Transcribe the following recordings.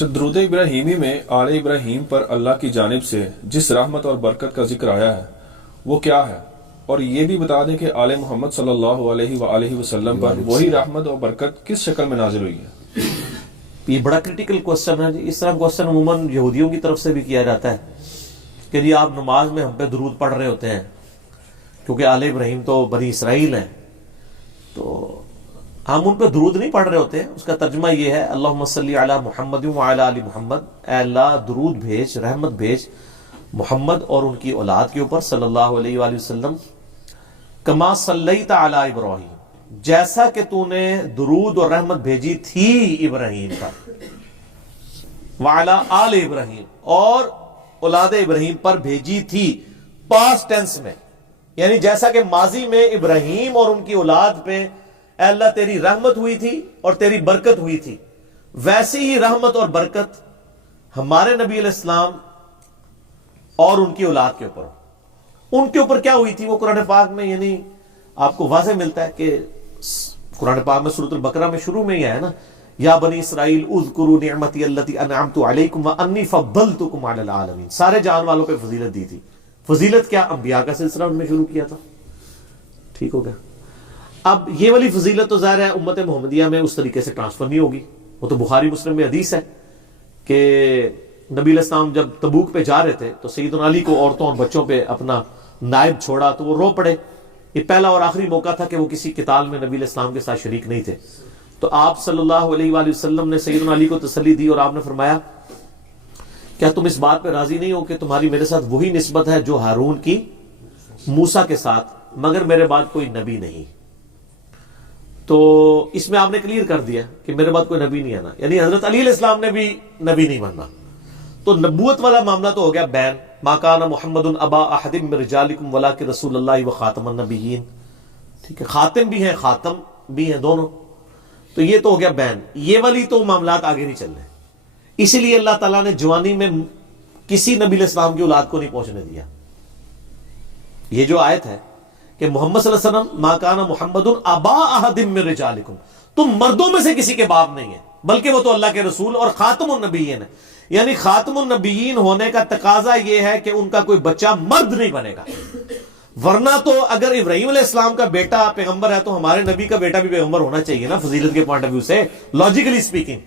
اچھا، درود ابراہیمی میں آل ابراہیم پر اللہ کی جانب سے جس رحمت اور برکت کا ذکر آیا ہے وہ کیا ہے؟ اور یہ بھی بتا دیں کہ آل محمد صلی اللہ علیہ وآلہ وسلم پر وہی رحمت اور برکت کس شکل میں نازل ہوئی ہے؟ یہ بڑا کرٹیکل کوسچن ہے جی. اس طرح کوسچن عموماً یہودیوں کی طرف سے بھی کیا جاتا ہے کہ جی آپ نماز میں ہم پہ درود پڑھ رہے ہوتے ہیں کیونکہ آل ابراہیم تو بنی اسرائیل ہیں، تو ہم ان پہ درود نہیں پڑھ رہے ہوتے ہیں. اس کا ترجمہ یہ ہے اللہم صلی علی محمد وعلی آل محمد، اے اللہ درود بھیج، رحمت بھیج محمد اور ان کی اولاد کے اوپر صلی اللہ علیہ وآلہ وسلم، کما صلیت علی ابراہیم، جیسا کہ تو نے درود اور رحمت بھیجی تھی ابراہیم پر، وعلی آل ابراہیم، اور اولاد ابراہیم پر بھیجی تھی، پاسٹ ٹینس میں، یعنی جیسا کہ ماضی میں ابراہیم اور ان کی اولاد پہ اے اللہ تیری رحمت ہوئی تھی اور تیری برکت ہوئی تھی، ویسی ہی رحمت اور برکت ہمارے نبی علیہ السلام اور ان کی اولاد کے اوپر. ان کے اوپر کیا ہوئی تھی وہ قرآن پاک میں یعنی آپ کو واضح ملتا ہے کہ قرآن پاک میں سورۃ البقرہ میں شروع میں ہی ہے نا، یا بنی اسرائیل اذکروا نعمتی التی انعمت علیکم وانی فضلتکم علی العالمین. سارے جان والوں پہ فضیلت دی تھی. فضیلت کیا؟ انبیاء کا سلسلہ ان میں شروع کیا تھا. ٹھیک ہو گیا. اب یہ والی فضیلت تو ظاہر ہے امت محمدیہ میں اس طریقے سے ٹرانسفر نہیں ہوگی. وہ تو بخاری مسلم میں حدیث ہے کہ نبی علیہ السلام جب تبوک پہ جا رہے تھے تو سیدنا علی کو عورتوں اور بچوں پہ اپنا نائب چھوڑا تو وہ رو پڑے. یہ پہلا اور آخری موقع تھا کہ وہ کسی قتال میں نبی علیہ السلام کے ساتھ شریک نہیں تھے. تو آپ صلی اللہ علیہ وآلہ وسلم نے سیدنا علی کو تسلی دی اور آپ نے فرمایا کیا تم اس بات پہ راضی نہیں ہو کہ تمہاری میرے ساتھ وہی نسبت ہے جو ہارون کی موسیٰ کے ساتھ، مگر میرے بعد کوئی نبی نہیں. تو اس میں آپ نے کلیئر کر دیا کہ میرے بعد کوئی نبی نہیں آنا، یعنی حضرت علی علیہ السلام نے بھی نبی نہیں بننا. تو نبوت والا معاملہ تو ہو گیا بین، ما کان محمد ابا احد من رجالکم ولکن رسول اللہ وخاتم النبیین. ٹھیک ہے، خاتم بھی ہیں خاتم بھی ہیں دونوں. تو یہ تو ہو گیا بین. یہ والی تو معاملات آگے نہیں چل رہے، اسی لیے اللہ تعالیٰ نے جوانی میں کسی نبی علیہ السلام کی اولاد کو نہیں پہنچنے دیا. یہ جو آیت ہے کہ محمد صلی اللہ علیہ وسلم ما کان محمد ابا احد من رجالکم، تم مردوں میں سے کسی کے باپ نہیں ہیں، بلکہ وہ تو اللہ کے رسول اور خاتم النبیین ہے. یعنی خاتم النبیین ہونے کا تقاضا یہ ہے کہ ان کا کوئی بچہ مرد نہیں بنے گا. ورنہ تو اگر ابراہیم علیہ السلام کا بیٹا پیغمبر ہے تو ہمارے نبی کا بیٹا بھی پیغمبر ہونا چاہیے نا، فضیلت کے پوائنٹ آف ویو سے، لاجیکلی سپیکنگ.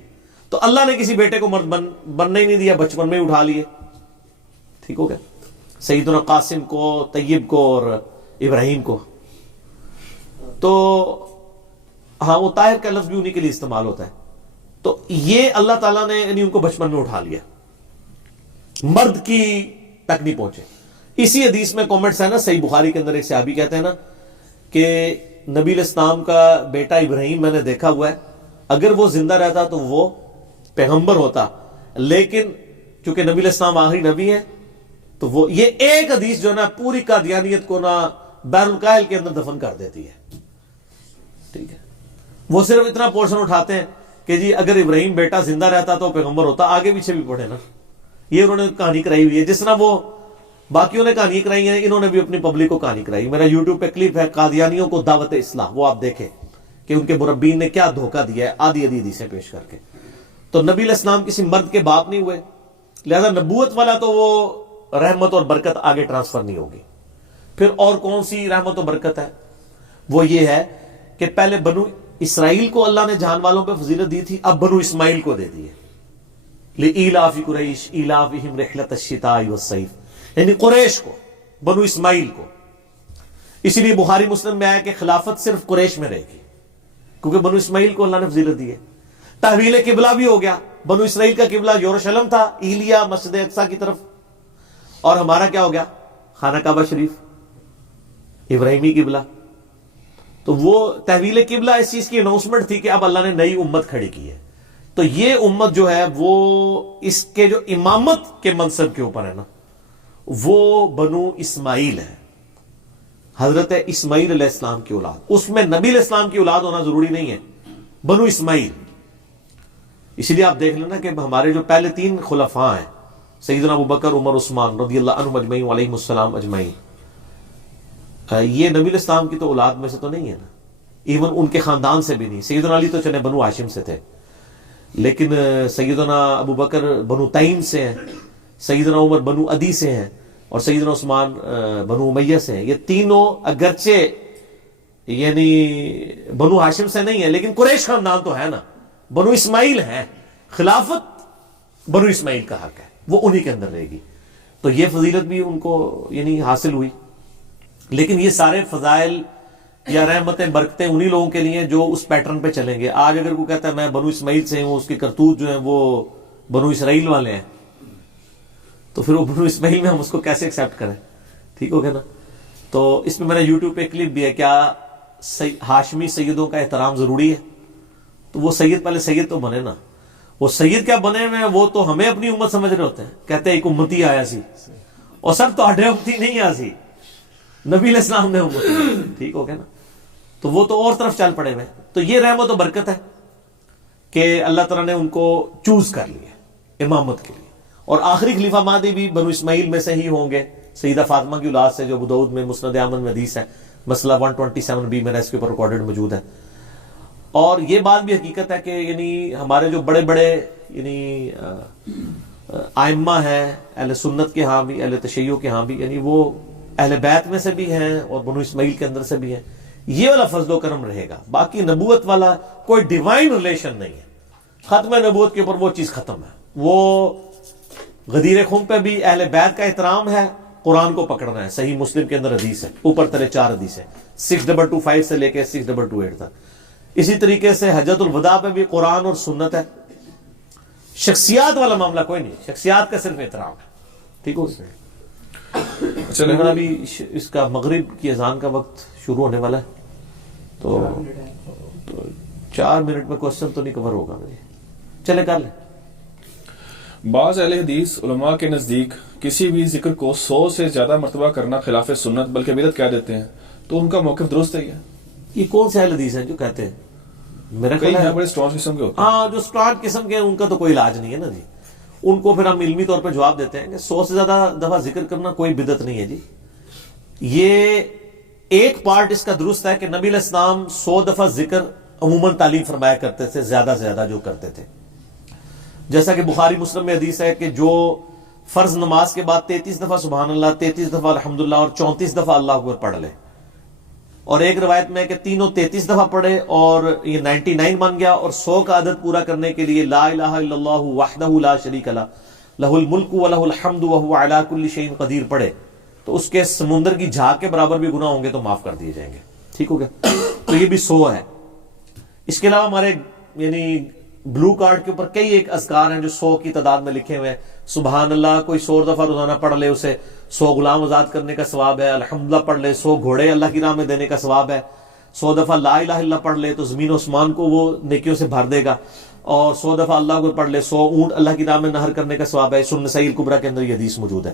تو اللہ نے کسی بیٹے کو مرد بننے ہی نہیں دیا، بچپن میں ہی اٹھا لیے. ٹھیک ہو گیا. سیدنا قاسم کو، طیب کو اور ابراہیم کو. تو ہاں وہ طاہر کا لفظ بھی انہی کے لیے استعمال ہوتا ہے. تو یہ اللہ تعالیٰ نے یعنی ان کو بچپن میں اٹھا لیا، مرد کی تک نہیں پہنچے. اسی حدیث میں کامنٹس ہے نا، صحیح بخاری کے اندر ایک صحابی کہتے ہیں نا کہ نبی علیہ السلام کا بیٹا ابراہیم میں نے دیکھا ہوا ہے، اگر وہ زندہ رہتا تو وہ پیغمبر ہوتا، لیکن چونکہ نبی علیہ السلام آخری نبی ہیں تو وہ یہ ایک حدیث جو نا پوری قادیانیت کو نا بحر الکاہل کے اندر دفن کر دیتی ہے. ٹھیک ہے، وہ صرف اتنا پورشن اٹھاتے ہیں کہ جی اگر ابراہیم بیٹا زندہ رہتا تو پیغمبر ہوتا. آگے پیچھے بھی پڑھے نا، یہ انہوں نے کہانی کرائی ہوئی ہے جس طرح وہ باقیوں نے کہانی کرائی ہیں، انہوں نے بھی اپنی پبلک کو کہانی کرائی. میرا یوٹیوب پہ کلپ ہے قادیانیوں کو دعوت اصلاح، وہ آپ دیکھیں کہ ان کے مربین نے کیا دھوکہ دیا ہے آدھی حدیثیں پیش کر کے. تو نبی علیہ السلام کسی مرد کے باپ نہیں ہوئے، لہذا نبوت والا تو وہ رحمت اور برکت آگے ٹرانسفر نہیں ہوگی. پھر اور کون سی رحمت و برکت ہے؟ وہ یہ ہے کہ پہلے بنو اسرائیل کو اللہ نے جان والوں پہ فضیلت دی تھی، اب بنو اسماعیل کو دے دی ہے. لإیلاف قریش ایلافہم رحلۃ الشتاء والصیف، یعنی قریش کو، بنو اسماعیل کو. اسی لیے بخاری مسلم میں آیا کہ خلافت صرف قریش میں رہے گی کیونکہ بنو اسماعیل کو اللہ نے فضیلت دی ہے. تحویل قبلہ بھی ہو گیا، بنو اسرائیل کا قبلہ یروشلم تھا، ایلیا مسجد اقصی کی طرف، اور ہمارا کیا ہو گیا؟ خانہ کعبہ شریف، ابراہیمی قبلہ. تو وہ تحویل قبلہ اس چیز کی اناؤنسمنٹ تھی کہ اب اللہ نے نئی امت کھڑی کی ہے. تو یہ امت جو ہے وہ اس کے جو امامت کے منصب کے اوپر ہے نا وہ بنو اسماعیل ہے، حضرت اسماعیل علیہ السلام کی اولاد. اس میں نبی علیہ السلام کی اولاد ہونا ضروری نہیں ہے، بنو اسماعیل. اسی لیے آپ دیکھ لینا کہ ہمارے جو پہلے 3 خلفاء ہیں، سیدنا ابوبکر، عمر، عثمان رضی اللہ عنہم اجمعین وعلیہم السلام اجمعین، یہ نبی علیہ السلام کی تو اولاد میں سے تو نہیں ہے نا، ایون ان کے خاندان سے بھی نہیں. سیدنا علی تو چلے بنو ہاشم سے تھے، لیکن سیدنا ابو بکر بنو تیم سے ہیں، سیدنا عمر بنو عدی سے ہیں، اور سیدنا عثمان بنو امیہ سے ہیں. یہ تینوں اگرچہ یعنی بنو ہاشم سے نہیں ہے لیکن قریش خاندان تو ہے نا، بنو اسماعیل ہیں، خلافت بنو اسماعیل کا حق ہے، وہ انہی کے اندر رہے گی. تو یہ فضیلت بھی ان کو یعنی حاصل ہوئی. لیکن یہ سارے فضائل یا رحمتیں برکتیں انہی لوگوں کے لیے جو اس پیٹرن پہ چلیں گے. آج اگر کوئی کہتا ہے میں بنو اسماعیل سے ہوں، اس کے کرتوت جو ہیں وہ بنو اسرائیل والے ہیں، تو پھر وہ بنو اسماعیل میں ہم اس کو کیسے ایکسیپٹ کریں؟ ٹھیک ہو گیا نا. تو اس میں میں نے یوٹیوب پہ کلپ بھی ہے، کیا ہاشمی سیدوں کا احترام ضروری ہے؟ تو وہ سید پہلے سید تو بنے نا. وہ سید کیا بنے ہوئے ہیں، وہ تو ہمیں اپنی امت سمجھ رہے ہوتے ہیں. کہتے ہیں ایک امتی آیا سی، اور سب تو آڈے امتی نہیں آ سی، نبی علیہ السلام نے امت. ٹھیک ہو گیا نا. تو وہ تو اور طرف چل پڑے ہوئے. تو یہ رحمت و برکت ہے کہ اللہ تعالیٰ نے ان کو چوز کر لیا امامت کے لیے. اور آخری خلیفہ مہدی بھی بنو اسماعیل میں سے ہی ہوں گے، سیدہ فاطمہ کی اولاد سے، جو ابو داؤد میں مسند احمد میں حدیث ہے، مسئلہ 127b میرا اس کے اوپر ریکارڈڈ موجود ہے. اور یہ بات بھی حقیقت ہے کہ یعنی ہمارے جو بڑے بڑے یعنی ائمہ ہیں اہل سنت کے ہاں بھی، اہل تشیع کے ہاں بھی، یعنی وہ اہل بیت میں سے بھی ہیں اور بنو اسماعیل کے اندر سے بھی ہیں. یہ والا فضل و کرم رہے گا. باقی نبوت والا کوئی ڈیوائن ریلیشن نہیں ہے. ختم نبوت کے اوپر وہ چیز ختم ہے. وہ غدیر خون پہ بھی اہل بیت کا احترام ہے، قرآن کو پکڑنا ہے. صحیح مسلم کے اندر حدیث ہے، اوپر تلے 4 حدیث ہے، 6225 سے لے کے 6228 تک. اسی طریقے سے حجۃ الوداع پہ بھی قرآن اور سنت ہے. شخصیات والا معاملہ کوئی نہیں، شخصیات کا صرف احترام ہے. ٹھیک ہو گیا. چلیں ابھی اس کا مغرب کی اذان کا وقت شروع ہونے والا ہے، تو 4 منٹ میں کوشچن تو نہیں کور ہوگا. چلے کر لیں. بعض اہل حدیث علماء کے نزدیک کسی بھی ذکر کو 100 سے زیادہ مرتبہ کرنا خلاف سنت بلکہ بدعت کہہ دیتے ہیں. تو ان کا موقف درست ہے؟ یہ کون سے اہل حدیث ہیں جو کہتے ہیں؟ میرا کئی خیال ہیں ہے بڑے اسٹرانگ قسم کے ہوتے ہیں. ہاں، جو اسٹارٹ قسم کے ہیں ان کا تو کوئی علاج نہیں ہے نا جی. ان کو پھر ہم علمی طور پہ جواب دیتے ہیں کہ 100 سے زیادہ دفعہ ذکر کرنا کوئی بدعت نہیں ہے جی. یہ ایک پارٹ اس کا درست ہے کہ نبی علیہ السلام 100 دفعہ ذکر عموماً تعلیم فرمایا کرتے تھے، زیادہ سے زیادہ جو کرتے تھے. جیسا کہ بخاری مسلم میں حدیث ہے کہ جو فرض نماز کے بعد 33 دفعہ سبحان اللہ، 33 دفعہ الحمدللہ اور 34 دفعہ اللہ اکبر پڑھ لے. اور ایک روایت میں ہے کہ تینوں 33 دفعہ پڑھے اور یہ 99 بن گیا. اور 100 کا عدد پورا کرنے کے لیے لا الہ الا اللہ وحدہ لا شریک لہ لہ الملک ولہ الحمد وہو علی کل شیء قدیر پڑھے تو اس کے سمندر کی جھاگ کے برابر بھی گناہ ہوں گے تو معاف کر دیے جائیں گے. ٹھیک ہو گیا. تو یہ بھی 100 ہے. اس کے علاوہ ہمارے یعنی بلو کارڈ کے اوپر کئی ایک اذکار ہیں جو 100 کی تعداد میں لکھے ہوئے ہیں. سبحان اللہ کوئی 100 دفعہ روزانہ پڑھ لے اسے 100 غلام آزاد کرنے کا ثواب ہے. الحمدللہ پڑھ لے 100 گھوڑے اللہ کی راہ میں دینے کا ثواب ہے. 100 دفعہ لا الہ الا اللہ پڑھ لے تو زمین و آسمان کو وہ نیکیوں سے بھر دے گا. اور 100 دفعہ اللہ کو پڑھ لے 100 اونٹ اللہ کی راہ میں نہر کرنے کا ثواب ہے. سنن نسائی الکبریٰ کے اندر یہ حدیث موجود ہے.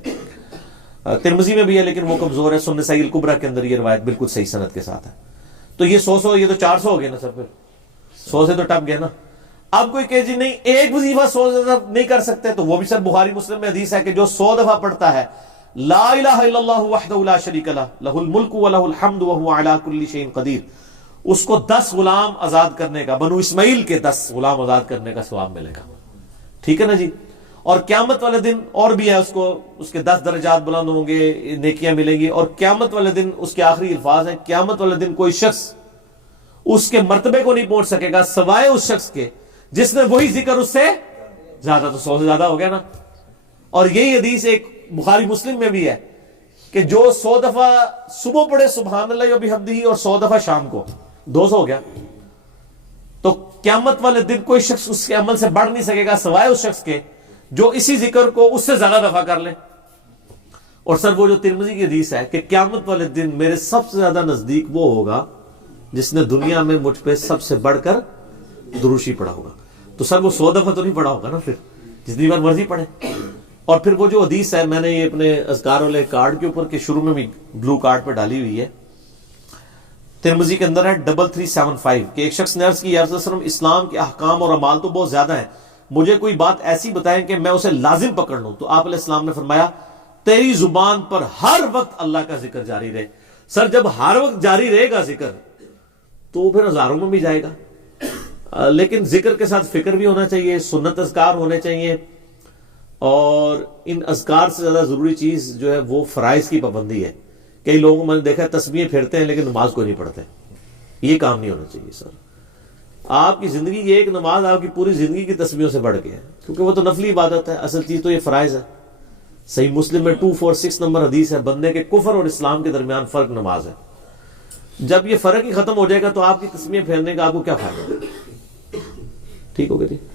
ترمذی میں بھی ہے لیکن وہ کمزور ہے. سنن نسائی الکبریٰ کے اندر یہ روایت بالکل صحیح سند کے ساتھ ہے. تو یہ 100 یہ تو 400 ہو گئے نا سر. پھر 100 سے تو ٹپ گئے نا. اب کوئی کہ جی نہیں ایک وظیفہ 100 دفعہ نہیں کر سکتے تو وہ بھی سر بخاری مسلم میں حدیث ہے کہ جو 100 دفعہ پڑھتا ہے لا الہ الا اللہ وحدہ لا شریک لہ لہ الملک ولہ الحمد وہو علی کل شیء قدیر، اس کو 10 غلام آزاد کرنے کا، بنو اسماعیل کے 10 غلام آزاد کرنے کا ثواب ملے گا. ٹھیک ہے نا جی. اور قیامت والے دن اور بھی ہے، اس کو اس کے 10 درجات بلند ہوں گے، نیکیاں ملیں گی. اور قیامت والے دن اس کے آخری الفاظ ہیں قیامت والے دن کوئی شخص اس کے مرتبے کو نہیں پہنچ سکے گا سوائے اس شخص کے جس نے وہی ذکر اس سے زیادہ. تو 100 سے زیادہ ہو گیا نا. اور یہی حدیث ایک بخاری مسلم میں بھی ہے کہ جو 100 دفعہ صبح پڑھے سبحان اللہ وبحمدہ اور 100 دفعہ شام کو 200 ہو گیا. تو قیامت والے دن کوئی شخص اس کے عمل سے بڑھ نہیں سکے گا سوائے اس شخص کے جو اسی ذکر کو اس سے زیادہ دفعہ کر لے. اور سر وہ جو ترمذی کی حدیث ہے کہ قیامت والے دن میرے سب سے زیادہ نزدیک وہ ہوگا جس نے دنیا میں مجھ پہ سب سے بڑھ کر دروشی پڑھا ہوگا. تو سر وہ 100 دفعہ تو نہیں پڑھا ہوگا نا، پھر جتنی بار مرضی پڑھے. اور پھر وہ جو حدیث ہے میں نے یہ اپنے اذکار والے کارڈ کے اوپر کے شروع میں بھی بلو کارڈ پہ ڈالی ہوئی ہے، ترمذی کے اندر ہے 3375 کہ ایک شخص نے عرض کی یا رسول اللہ صلی اللہ علیہ وسلم اسلام کے احکام اور اعمال تو بہت زیادہ ہیں، مجھے کوئی بات ایسی بتائیں کہ میں اسے لازم پکڑ لوں. تو آپ علیہ السلام نے فرمایا تیری زبان پر ہر وقت اللہ کا ذکر جاری رہے. سر جب ہر وقت جاری رہے گا ذکر تو پھر ہزاروں میں بھی جائے گا. لیکن ذکر کے ساتھ فکر بھی ہونا چاہیے، سنت اذکار ہونے چاہیے، اور ان اذکار سے زیادہ ضروری چیز جو ہے وہ فرائض کی پابندی ہے۔ کئی لوگوں میں نے دیکھا ہے تسبیحیں پھیرتے ہیں لیکن نماز کو نہیں پڑھتے، یہ کام نہیں ہونا چاہیے سر۔ آپ کی زندگی یہ ایک نماز آپ کی پوری زندگی کی تسبیحوں سے بڑھ کے ہے، کیونکہ وہ تو نفلی عبادت ہے، اصل چیز تو یہ فرائض ہے۔ صحیح مسلم میں 246 نمبر حدیث ہے، بندے کے کفر اور اسلام کے درمیان فرق نماز ہے۔ جب یہ فرق ہی ختم ہو جائے گا تو آپ کی تسبیحیں پھیرنے کا آپ کو کیا فائدہ؟ ٹھیک ہو گیا جی۔